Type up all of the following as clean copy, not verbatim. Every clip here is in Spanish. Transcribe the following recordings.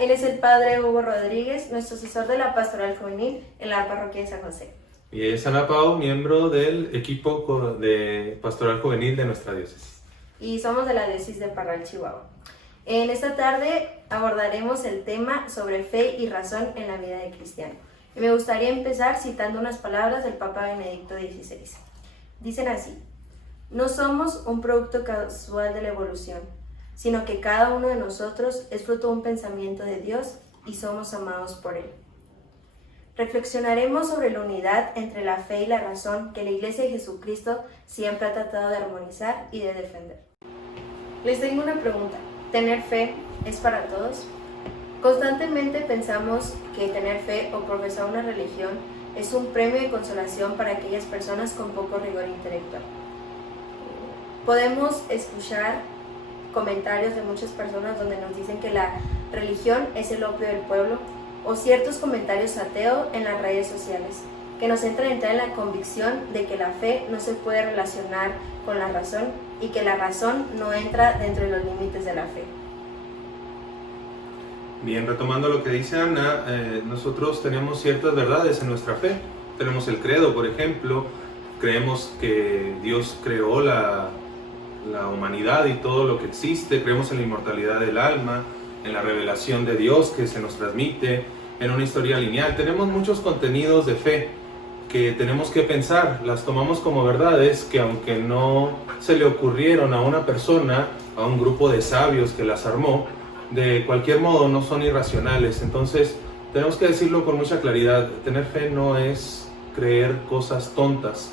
él es el padre Hugo Rodríguez, nuestro asesor de la Pastoral Juvenil en la Parroquia de San José. Y es Ana Pau, miembro del equipo de Pastoral Juvenil de nuestra diócesis. Y somos de la diócesis de Parral, Chihuahua. En esta tarde abordaremos el tema sobre fe y razón en la vida del cristiano. Y me gustaría empezar citando unas palabras del Papa Benedicto XVI. Dicen así: no somos un producto casual de la evolución, sino que cada uno de nosotros es fruto de un pensamiento de Dios y somos amados por Él. Reflexionaremos sobre la unidad entre la fe y la razón que la Iglesia de Jesucristo siempre ha tratado de armonizar y de defender. Les tengo una pregunta. ¿Tener fe es para todos? Constantemente pensamos que tener fe o profesar una religión es un premio de consolación para aquellas personas con poco rigor intelectual. Podemos escuchar comentarios de muchas personas donde nos dicen que la religión es el opio del pueblo, o ciertos comentarios ateos en las redes sociales que nos entran a entrar en la convicción de que la fe no se puede relacionar con la razón y que la razón no entra dentro de los límites de la fe. Bien, retomando lo que dice Ana, nosotros tenemos ciertas verdades en nuestra fe. Tenemos el credo, por ejemplo. Creemos que Dios creó la humanidad y todo lo que existe. Creemos en la inmortalidad del alma, en la revelación de Dios que se nos transmite, en una historia lineal. Tenemos muchos contenidos de fe que tenemos que pensar. Las tomamos como verdades que, aunque no se le ocurrieron a una persona, a un grupo de sabios que las armó, de cualquier modo no son irracionales. Entonces tenemos que decirlo con mucha claridad: tener fe no es creer cosas tontas.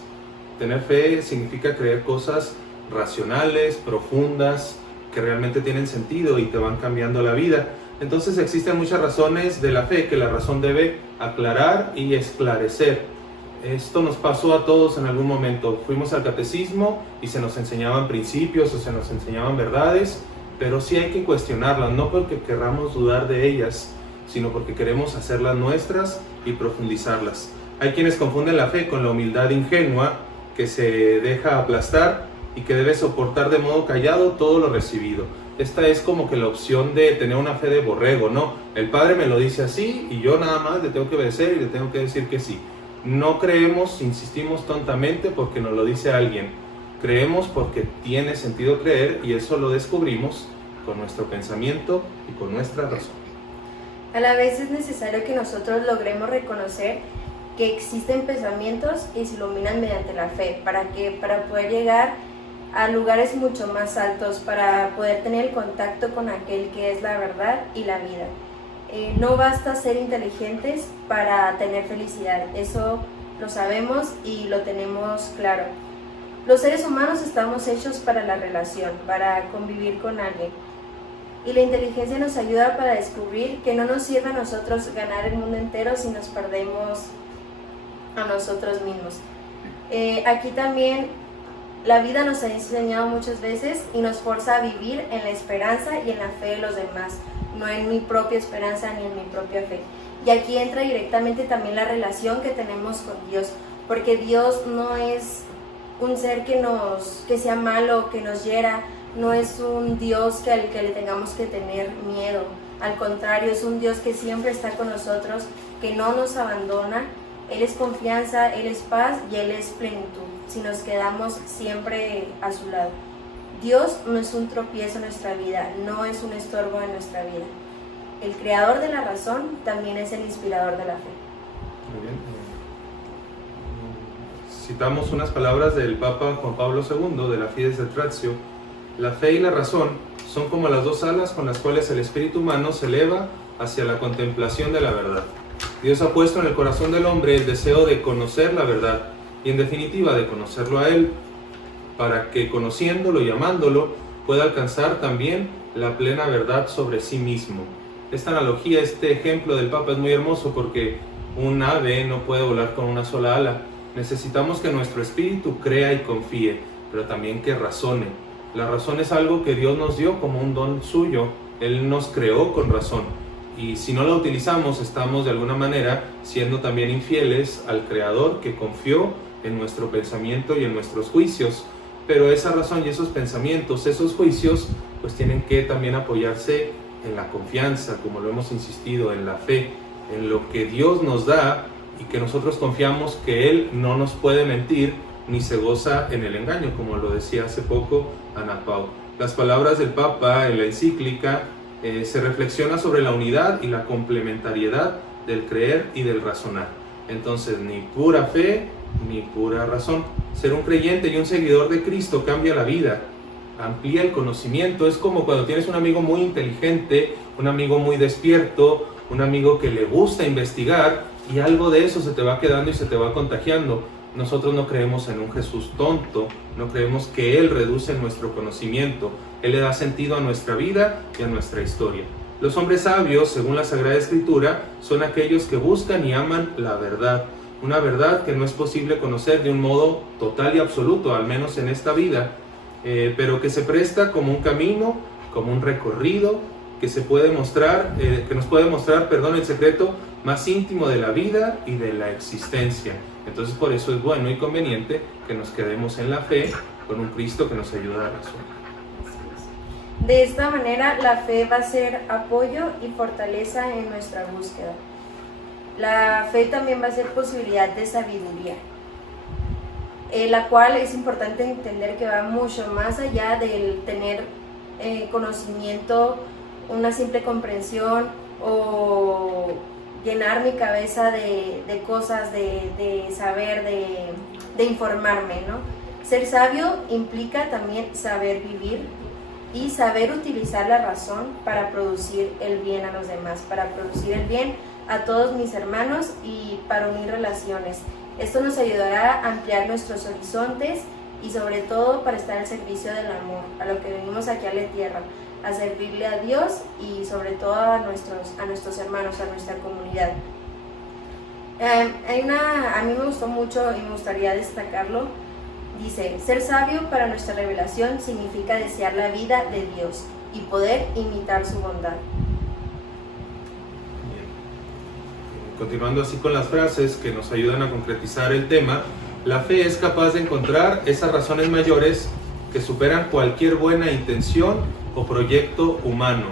Tener fe significa creer cosas racionales, profundas, que realmente tienen sentido y te van cambiando la vida. Entonces existen muchas razones de la fe que la razón debe aclarar y esclarecer. Esto nos pasó a todos en algún momento. Fuimos al catecismo y se nos enseñaban principios o se nos enseñaban verdades, pero sí hay que cuestionarlas, no porque querramos dudar de ellas, sino porque queremos hacerlas nuestras y profundizarlas. Hay quienes confunden la fe con la humildad ingenua que se deja aplastar y que debe soportar de modo callado todo lo recibido. Esta es como que la opción de tener una fe de borrego, ¿no? El Padre me lo dice así y yo nada más le tengo que obedecer y le tengo que decir que sí. No creemos, insistimos tontamente porque nos lo dice alguien. Creemos porque tiene sentido creer y eso lo descubrimos con nuestro pensamiento y con nuestra razón. A la vez es necesario que nosotros logremos reconocer que existen pensamientos y se iluminan mediante la fe, para poder llegar a lugares mucho más altos, para poder tener el contacto con aquel que es la verdad y la vida. No basta ser inteligentes para tener felicidad, eso lo sabemos y lo tenemos claro. Los seres humanos estamos hechos para la relación, para convivir con alguien. Y la inteligencia nos ayuda para descubrir que no nos sirve a nosotros ganar el mundo entero si nos perdemos a nosotros mismos. Aquí también la vida nos ha enseñado muchas veces y nos forza a vivir en la esperanza y en la fe de los demás, no en mi propia esperanza ni en mi propia fe. Y aquí entra directamente también la relación que tenemos con Dios, porque Dios no es un ser que sea malo, que nos hiera, no es un Dios al que le tengamos que tener miedo. Al contrario, es un Dios que siempre está con nosotros, que no nos abandona. Él es confianza, Él es paz y Él es plenitud, si nos quedamos siempre a su lado. Dios no es un tropiezo en nuestra vida, no es un estorbo en nuestra vida. El creador de la razón también es el inspirador de la fe. Muy bien. Citamos unas palabras del Papa Juan Pablo II de la Fides et Ratio. La fe y la razón son como las dos alas con las cuales el espíritu humano se eleva hacia la contemplación de la verdad. Dios ha puesto en el corazón del hombre el deseo de conocer la verdad y en definitiva de conocerlo a Él, para que conociéndolo y amándolo pueda alcanzar también la plena verdad sobre sí mismo. Esta analogía, este ejemplo del Papa es muy hermoso porque un ave no puede volar con una sola ala. Necesitamos que nuestro espíritu crea y confíe, pero también que razone. La razón es algo que Dios nos dio como un don suyo. Él nos creó con razón. Y si no la utilizamos, estamos de alguna manera siendo también infieles al Creador que confió en nuestro pensamiento y en nuestros juicios. Pero esa razón y esos pensamientos, esos juicios, pues tienen que también apoyarse en la confianza, como lo hemos insistido, en la fe, en lo que Dios nos da y que nosotros confiamos que Él no nos puede mentir ni se goza en el engaño, como lo decía hace poco Ana Pau. Las palabras del Papa en la encíclica se reflexiona sobre la unidad y la complementariedad del creer y del razonar. Entonces, ni pura fe ni pura razón. Ser un creyente y un seguidor de Cristo cambia la vida, amplía el conocimiento. Es como cuando tienes un amigo muy inteligente, un amigo muy despierto, un amigo que le gusta investigar, y algo de eso se te va quedando y se te va contagiando. Nosotros no creemos en un Jesús tonto, no creemos que Él reduce nuestro conocimiento. Él le da sentido a nuestra vida y a nuestra historia. Los hombres sabios, según la Sagrada Escritura, son aquellos que buscan y aman la verdad. Una verdad que no es posible conocer de un modo total y absoluto, al menos en esta vida, pero que se presta como un camino, como un recorrido, que se puede mostrar, que nos puede mostrar, el secreto más íntimo de la vida y de la existencia. Entonces, por eso es bueno y conveniente que nos quedemos en la fe con un Cristo que nos ayuda a razonar. De esta manera, la fe va a ser apoyo y fortaleza en nuestra búsqueda. La fe también va a ser posibilidad de sabiduría, la cual es importante entender que va mucho más allá del tener conocimiento, una simple comprensión o llenar mi cabeza de cosas, de saber, de informarme, ¿no? Ser sabio implica también saber vivir y saber utilizar la razón para producir el bien a los demás, para producir el bien a todos mis hermanos y para unir relaciones. Esto nos ayudará a ampliar nuestros horizontes y sobre todo para estar al servicio del amor, a lo que venimos aquí a la tierra, a servirle a Dios y sobre todo a nuestros hermanos, a nuestra comunidad. A mí me gustó mucho y me gustaría destacarlo. Dice, ser sabio para nuestra revelación significa desear la vida de Dios y poder imitar su bondad. Bien. Continuando así con las frases que nos ayudan a concretizar el tema, la fe es capaz de encontrar esas razones mayores que superan cualquier buena intención o proyecto humano.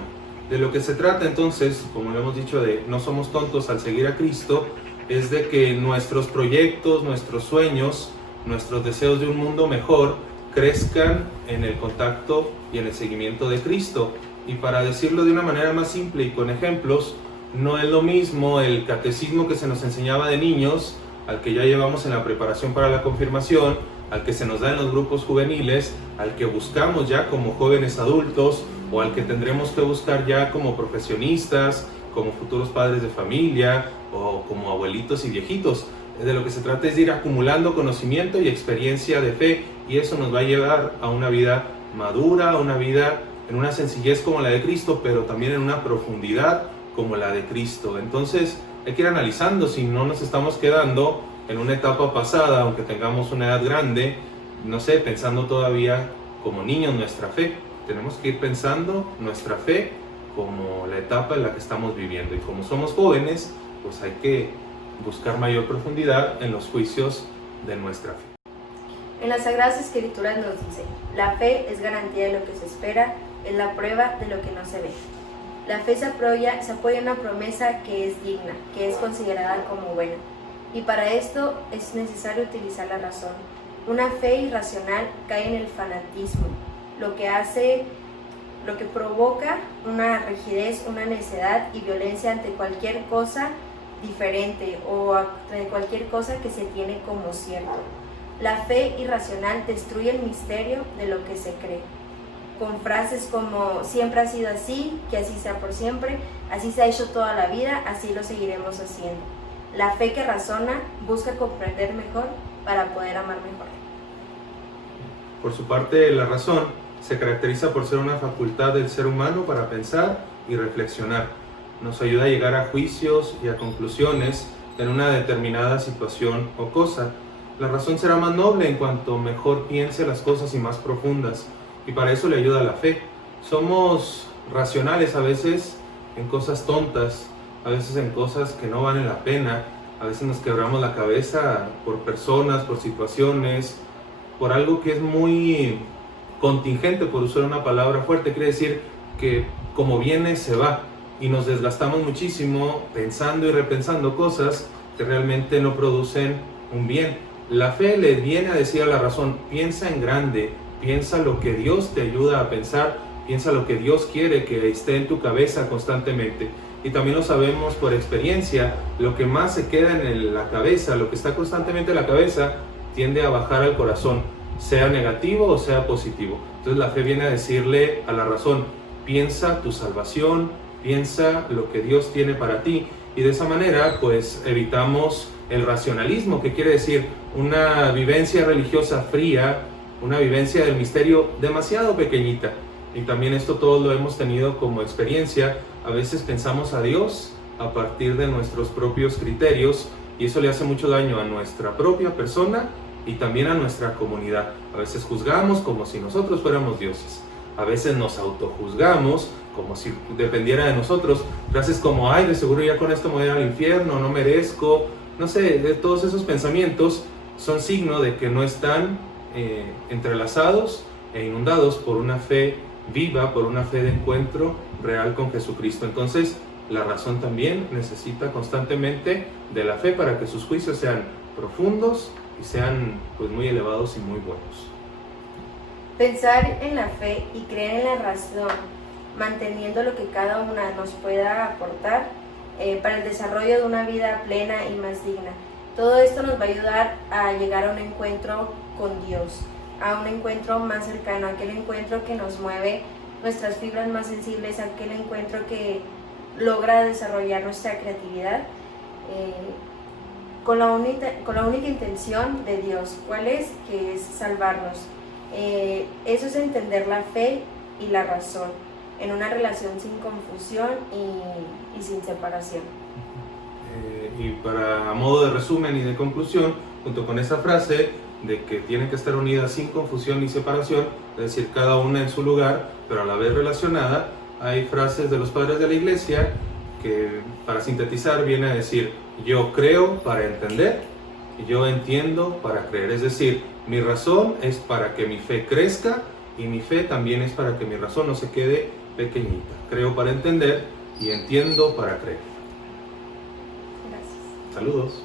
De lo que se trata entonces, como lo hemos dicho, de no somos tontos al seguir a Cristo, es de que nuestros proyectos, nuestros sueños, nuestros deseos de un mundo mejor crezcan en el contacto y en el seguimiento de Cristo. Y para decirlo de una manera más simple y con ejemplos, no es lo mismo el catecismo que se nos enseñaba de niños, al que ya llevamos en la preparación para la confirmación, al que se nos da en los grupos juveniles, al que buscamos ya como jóvenes adultos o al que tendremos que buscar ya como profesionistas, como futuros padres de familia o como abuelitos y viejitos. De lo que se trata es de ir acumulando conocimiento y experiencia de fe, y eso nos va a llevar a una vida madura, a una vida en una sencillez como la de Cristo, pero también en una profundidad como la de Cristo. Entonces hay que ir analizando si no nos estamos quedando en una etapa pasada, aunque tengamos una edad grande, no sé, pensando todavía como niños nuestra fe. Tenemos que ir pensando nuestra fe como la etapa en la que estamos viviendo, y como somos jóvenes, pues hay que buscar mayor profundidad en los juicios de nuestra fe. En las Sagradas Escrituras nos dice, la fe es garantía de lo que se espera, es la prueba de lo que no se ve. La fe se apoya en una promesa que es digna, que es considerada como buena. Y para esto es necesario utilizar la razón. Una fe irracional cae en el fanatismo, lo que provoca una rigidez, una necedad y violencia ante cualquier cosa diferente o ante cualquier cosa que se tiene como cierto. La fe irracional destruye el misterio de lo que se cree, con frases como siempre ha sido así, que así sea por siempre, así se ha hecho toda la vida, así lo seguiremos haciendo. La fe que razona busca comprender mejor para poder amar mejor. Por su parte, la razón se caracteriza por ser una facultad del ser humano para pensar y reflexionar. Nos ayuda a llegar a juicios y a conclusiones en una determinada situación o cosa. La razón será más noble en cuanto mejor piense las cosas y más profundas, y para eso le ayuda la fe. Somos racionales a veces en cosas tontas, a veces en cosas que no valen la pena, a veces nos quebramos la cabeza por personas, por situaciones, por algo que es muy contingente, por usar una palabra fuerte. Quiere decir que como viene se va y nos desgastamos muchísimo pensando y repensando cosas que realmente no producen un bien. La fe le viene a decir a la razón: piensa en grande, piensa lo que Dios te ayuda a pensar, piensa lo que Dios quiere que esté en tu cabeza constantemente. Y también lo sabemos por experiencia, lo que más se queda en la cabeza, lo que está constantemente en la cabeza, tiende a bajar al corazón, sea negativo o sea positivo. Entonces la fe viene a decirle a la razón: piensa tu salvación, piensa lo que Dios tiene para ti. Y de esa manera pues evitamos el racionalismo, que quiere decir una vivencia religiosa fría, una vivencia del misterio demasiado pequeñita. Y también esto todos lo hemos tenido como experiencia. A veces pensamos a Dios a partir de nuestros propios criterios y eso le hace mucho daño a nuestra propia persona y también a nuestra comunidad. A veces juzgamos como si nosotros fuéramos dioses. A veces nos autojuzgamos como si dependiera de nosotros. Frases como: ay, de seguro ya con esto me voy a ir al infierno, no merezco. No sé, de todos esos pensamientos son signo de que no están entrelazados e inundados por una fe viva, por una fe de encuentro real con Jesucristo. Entonces la razón también necesita constantemente de la fe para que sus juicios sean profundos y sean pues muy elevados y muy buenos. Pensar en la fe y creer en la razón, manteniendo lo que cada una nos pueda aportar para el desarrollo de una vida plena y más digna. Todo esto nos va a ayudar a llegar a un encuentro con Dios, a un encuentro más cercano, aquel encuentro que nos mueve nuestras fibras más sensibles, aquel encuentro que logra desarrollar nuestra creatividad con la única intención de Dios. ¿Cuál es? Que es salvarnos. Eso es entender la fe y la razón en una relación sin confusión y sin separación. Y a modo de resumen y de conclusión, junto con esa frase de que tienen que estar unidas sin confusión ni separación, es decir, cada una en su lugar, pero a la vez relacionada, hay frases de los padres de la Iglesia que, para sintetizar, viene a decir: yo creo para entender y yo entiendo para creer. Es decir, mi razón es para que mi fe crezca y mi fe también es para que mi razón no se quede pequeñita. Creo para entender y entiendo para creer. Gracias. Saludos.